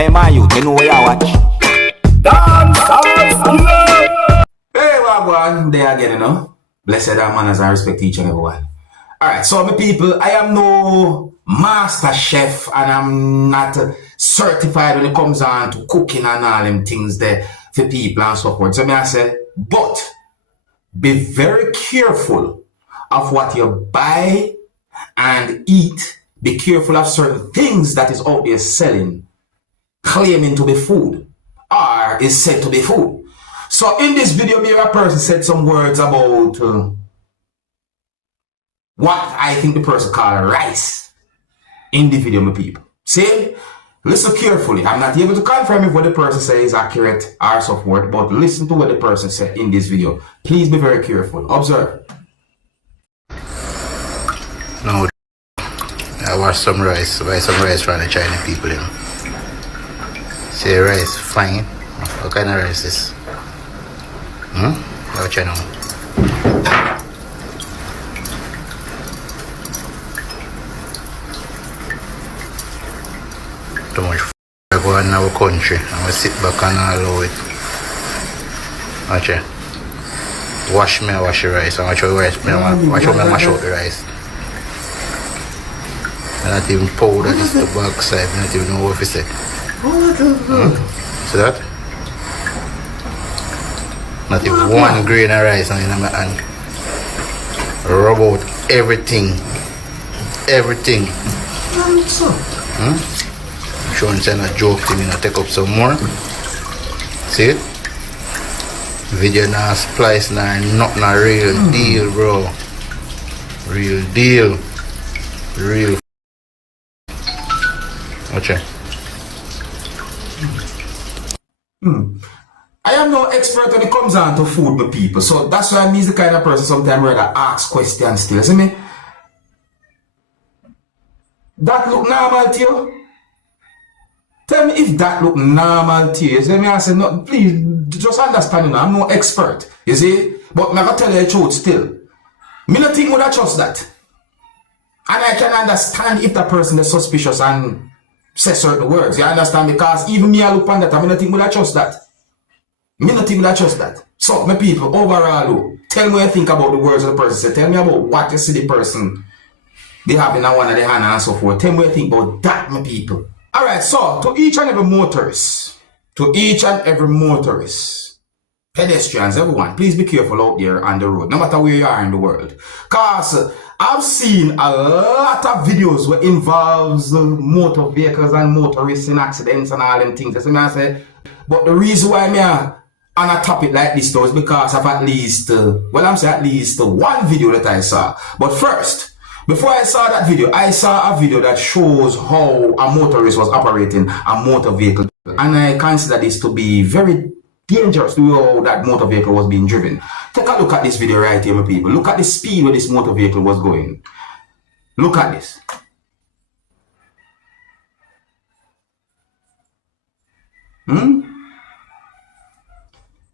Hey man, you know where you watch? Dancehall. Hey, Wagwan, there again, you know. Blessed are manners and respect each and every one. Alright, so my people, I am no master chef and I'm not certified when it comes on to cooking and all them things there for people and so forth. So I say, but be very careful of what you buy and eat. Be careful of certain things that is out there selling, claiming to be food or is said to be food. So in this video, maybe a person said some words about what I think the person called rice in the video, my people. See, listen carefully. I'm not able to confirm if what the person says is accurate or so forth, but listen to what the person said in this video. Please be very careful. Observe. No, I watch some rice. Buy some rice from the Chinese people. Say rice, fine. What kind of rice is? What you know? Too much go on in our country and we sit back and allow it. Watch it. Wash me, wash the rice. And watch how the rice. Watch how I mash out the rice. I'm not even powder this the back side. I don't even know what it's said. See that? Not even one grain of rice in my hand. Rub out everything. Everything. Sean saying a joke to me, now take up some more. See it? Video now splice now, nothing a real deal, bro. Real deal. Real. Watch it. I am no expert when it comes on to food, my people. So that's why I'm the kind of person sometimes rather ask questions still. See me? That look normal to you? Tell me if that look normal to you. See me? I say, no, please, just understand, you know, I'm no expert. You see? But I'm going to tell you the truth still. Me not think would I trust that. And I can understand if the person is suspicious and say certain words. You understand? Because even me, I look on that, I not think would I trust that. Me not think would I trust that. So, my people, overall, tell me what you think about the words of the person. Say, tell me about what you see the person they have in one of the hand and so forth. Tell me what you think about that, my people. Alright, so to each and every motorist, pedestrians, everyone, please be careful out there on the road, no matter where you are in the world. Because I've seen a lot of videos where involves motor vehicles and motorists in accidents and all them things. That's what I say. But the reason why I'm on a topic like this though is because of at least, at least one video that I saw. But first, before I saw that video, I saw a video that shows how a motorist was operating a motor vehicle. And I consider this to be very dangerous to how that motor vehicle was being driven. Take a look at this video right here, my people. Look at the speed where this motor vehicle was going. Look at this.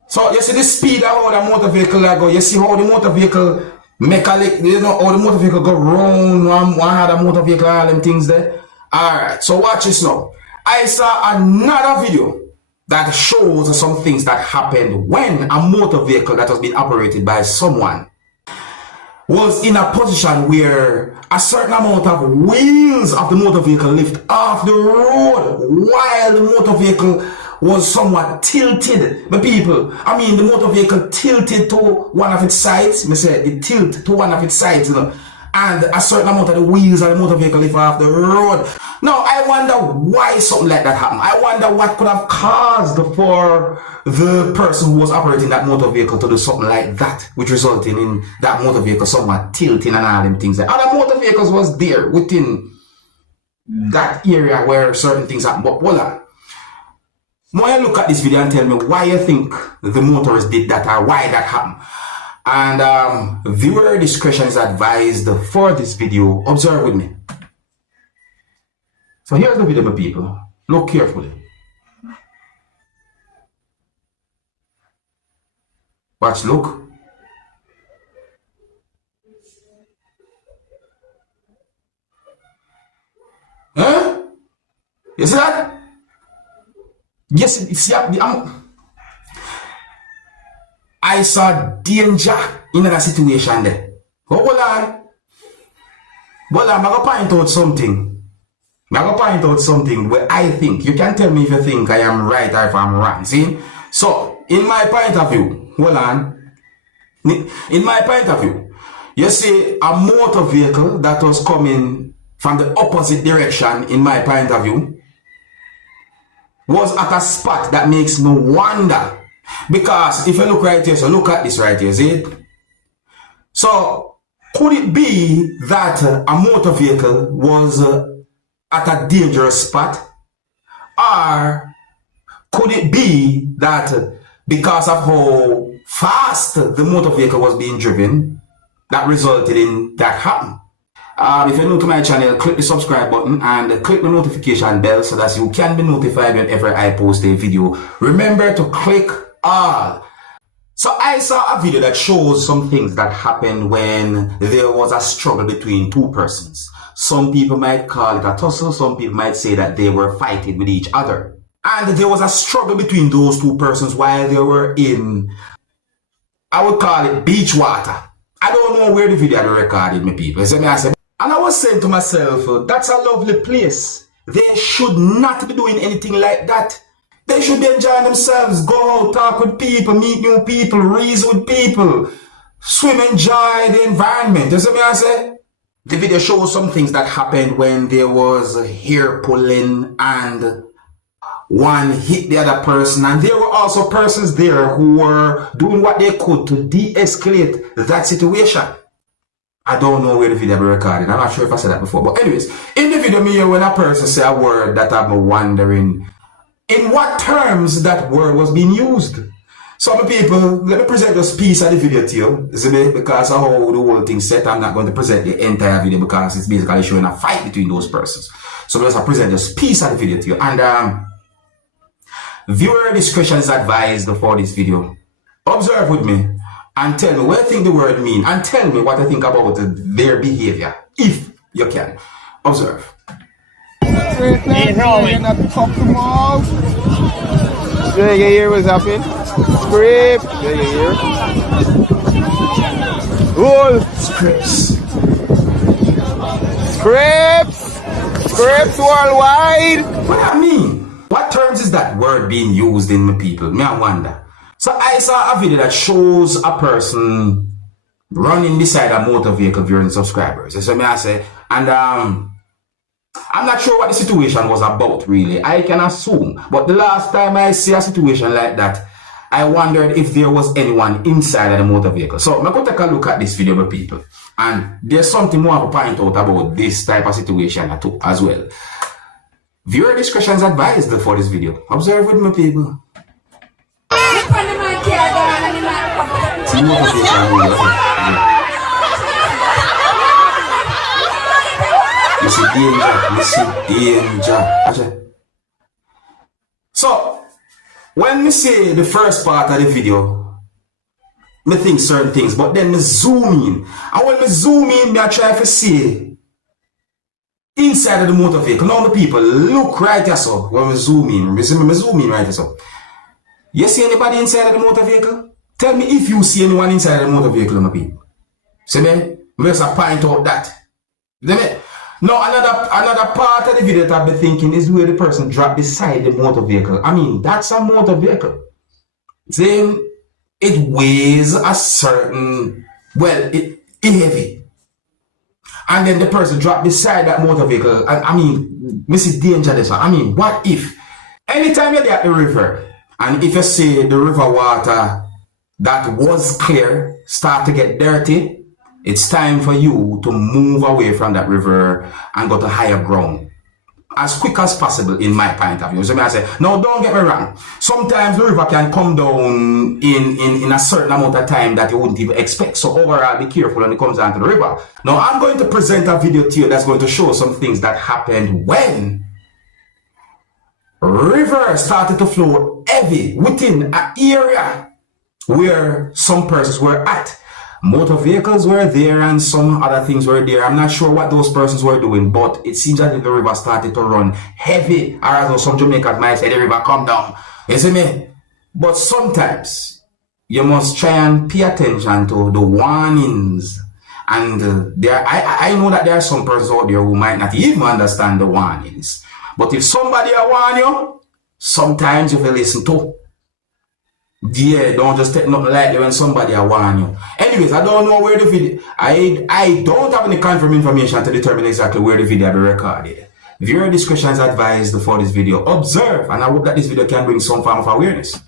So you see the speed of how the motor vehicle go. You see how the motor vehicle mechanic, you know, how the motor vehicle go round one other motor vehicle, all them things there. Alright, so watch this now. I saw another video that shows some things that happened when a motor vehicle that was being operated by someone was in a position where a certain amount of wheels of the motor vehicle lift off the road while the motor vehicle was somewhat tilted. The people, I mean, the motor vehicle tilted to one of its sides. Me say it tilted to one of its sides, you know, and a certain amount of the wheels of the motor vehicle lift off the road. Now, I wonder why something like that happened. I wonder what could have caused for the person who was operating that motor vehicle to do something like that, which resulted in that motor vehicle somewhat tilting and all them things. Other motor vehicles was there within that area where certain things happened. But voila. Now you look at this video and tell me why you think the motorist did that or why that happened. And viewer discretion is advised for this video. Observe with me. So here's the video, my people. Look carefully. Watch, look. Huh? You see that? Yes, see, I saw danger in that situation there. But hold on. Well, I'm going to point out something. I'm going to point out something where I think. You can tell me if you think I am right or if I'm wrong. See? So, in my point of view, hold on. In my point of view, you see a motor vehicle that was coming from the opposite direction, in my point of view, was at a spot that makes no wonder. Because if you look right here, so look at this right here, see it? So, could it be that a motor vehicle was at a dangerous spot? Or could it be that because of how fast the motor vehicle was being driven, that resulted in that happen? If you're new to my channel, click the subscribe button and click the notification bell so that you can be notified whenever I post a video. Remember to click all. So I saw a video that shows some things that happened when there was a struggle between two persons. Some people might call it a tussle, some people might say that they were fighting with each other. And there was a struggle between those two persons while they were in, I would call it beach water. I don't know where the video they recorded, my people. And I was saying to myself, that's a lovely place. They should not be doing anything like that. They should be enjoying themselves, go out, talk with people, meet new people, reason with people, swim, enjoy the environment. You see what I say? The video shows some things that happened when there was hair pulling and one hit the other person, and there were also persons there who were doing what they could to de-escalate that situation. I don't know where the video be recorded. I'm not sure if I said that before. But anyways, in the video, me hear when a person say a word that I'm wondering in what terms that word was being used. So people, let me present this piece of the video to you. Because of how the whole thing set, I'm not going to present the entire video because it's basically showing a fight between those persons. So let's present this piece of the video to you. And viewer discretion is advised for this video. Observe with me and tell me what you think the word mean, and tell me what you think about their behavior, if you can. Observe. Hey, Rowan. Yeah, you hear what's happening? Scrape. Yeah, you hear? Roll. Scripts. Scrapes. Scrapes worldwide. What that mean? What terms is that word being used in the people? Me I wonder. So I saw a video that shows a person running beside a motor vehicle during subscribers. So me I say, and I'm not sure what the situation was about really. I can assume. But the last time I see a situation like that, I wondered if there was anyone inside of the motor vehicle. So I'm going to take a look at this video with people. And there's something more to point out about this type of situation as well. Viewer discretion is advised for this video. Observe with me, people. See motor vehicle. You see danger. You see danger. So, when we see the first part of the video, me think certain things, but then me zoom in. And when me zoom in, me I try to see inside of the motor vehicle. Now the people, look right here so, when we zoom in. You see me zoom in right here so. You see anybody inside of the motor vehicle? Tell me if you see anyone inside of the motor vehicle, my people. See me? Me just point out that. See? Now another part of the video that I've been thinking is where the person dropped beside the motor vehicle. I mean, that's a motor vehicle. Then it weighs a certain, well, it's heavy. And then the person dropped beside that motor vehicle. I mean, this is dangerous. I mean, what if? Anytime you're at the river, and if you see the river water that was clear start to get dirty, it's time for you to move away from that river and go to higher ground as quick as possible, in my point of view. So I say, no, don't get me wrong. Sometimes the river can come down in a certain amount of time that you wouldn't even expect. So overall, be careful when it comes down to the river. Now, I'm going to present a video to you that's going to show some things that happened when river started to flow heavy within an area where some persons were at. motor vehicles were there and some other things were there. I'm not sure what those persons were doing, but it seems that the river started to run heavy, or as some Jamaicans might say, the river come down. You see me? But sometimes you must try and pay attention to the warnings. And I know that there are some persons out there who might not even understand the warnings. But if somebody warn you, sometimes you will listen to. Yeah, don't just take nothing lightly when somebody warn you. Anyways, I don't know where the video. I don't have any confirmed information to determine exactly where the video will be recorded. Viewer discretion is advised for this video. Observe, and I hope that this video can bring some form of awareness.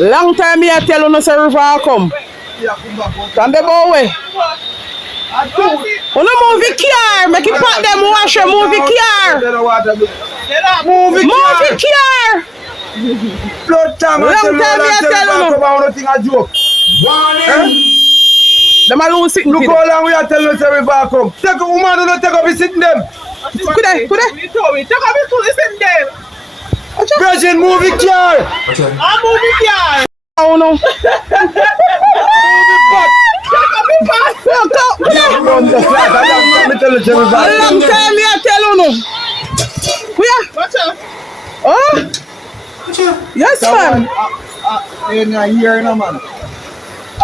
Long time me I tell you no say river come. Can they go away? Oh no, move the car. Make it put them wash and move the car. Move the car. Long time me I tell you. Warning! Them a lose sitting. Look how long we are telling us the river come. Take a woman do not take up his sitting them. Could I? Take up his sitting them. Virgin, move the car. Okay. I'm moving car. Oh no. Run the flat. I'm telling you the river. Long time me I tell you no. Where? Watch out. Oh? Yes, man. In a year, no man.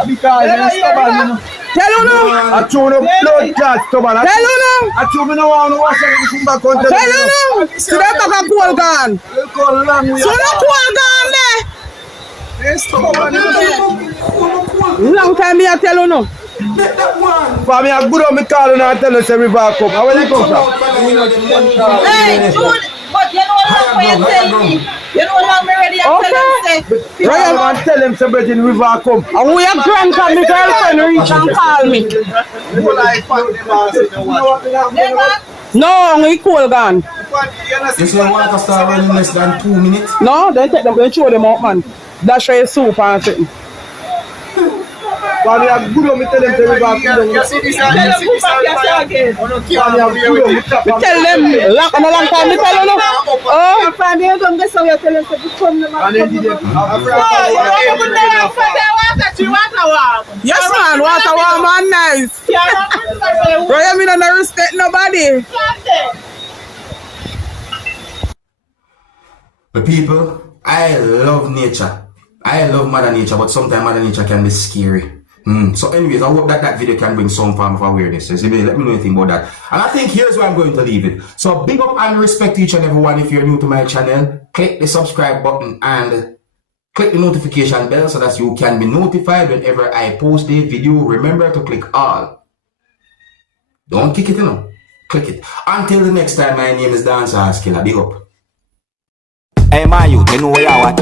Because you're stubborn. Tell you no. I chew no blood clot stubborn. Tell you no. I chew me no want to wash everything back on. Tell you no. See that back a cool gun. So no cool gun there. Long time me I tell you no. For me, I good on me calling and tell us the river come. Where they come from? Hey, Jude, but you know how long you tell me. You know how long already I tell him say. Ryan man tell him say Virgin river come. And we have grandpa, my girlfriend reach and call me. No, we cool gun. You say water start running less than 2 minutes? No, they take them, they throw them out, man. That's why soup and something. For me, I good on me tell them the river come. Tell them, long and a long time, they tell you no. Oh, From you don't get so you tell him to come the man. yes, man, water warm and nice. Ryan, me don't respect nobody. The people, I love nature. I love Mother Nature, but sometimes Mother Nature can be scary. So anyways, I hope that video can bring some form of awareness. So let me know anything about that. And I think here's where I'm going to leave it. So big up and respect each and everyone. If you're new to my channel, click the subscribe button and click the notification bell so that you can be notified whenever I post a video. Remember to click all. Don't kick it, you know. Click it. Until the next time, my name is Dancehall Skilla. Big up. Hey, my youth, you know where you watch.